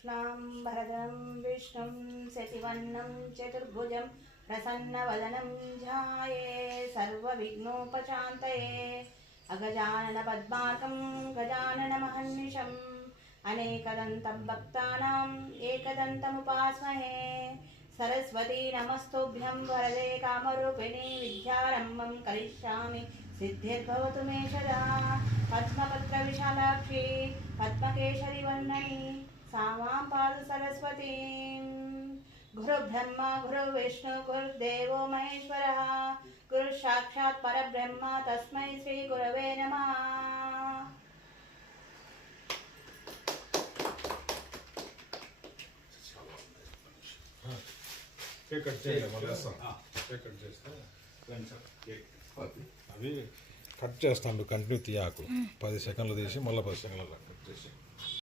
शुक्लाम्बरधरं विष्णुं शशिवर्णं चतुर्भुजं प्रसन्नवदनं ध्याये सर्वविघ्नोपशान्तये अगजाननपद्मार्कं गजाननमहर्निशम् अनेकदन्तं भक्तानाम् एकदन्तमुपास्महे सरस्वती नमस्तुभ्यं वरदे कामरूपिणी विद्यारम्भं करिष्यामि सिद्धिर्भवतु मे सदा पद्मपत्रविशालाक्षी पद्मकेशरी वर्णनी सा मां पातु सरस्वतीं गुरुब्रह्मा गुरुविष्णु गुरुदेवो महेश्वरः गुरु साक्षात् परब्रह्म तस्मै श्री गुरवे नमः। కేక్ కట్ చేయాలి మళ్ళీ వేస్తాం. కేక్ కట్ చేస్తే అవి కట్ చేస్తాం. కంటిన్యూ తీయాకు 10 సెకండ్లు తీసి మళ్ళీ 10 సెకండ్లు కట్ చేసి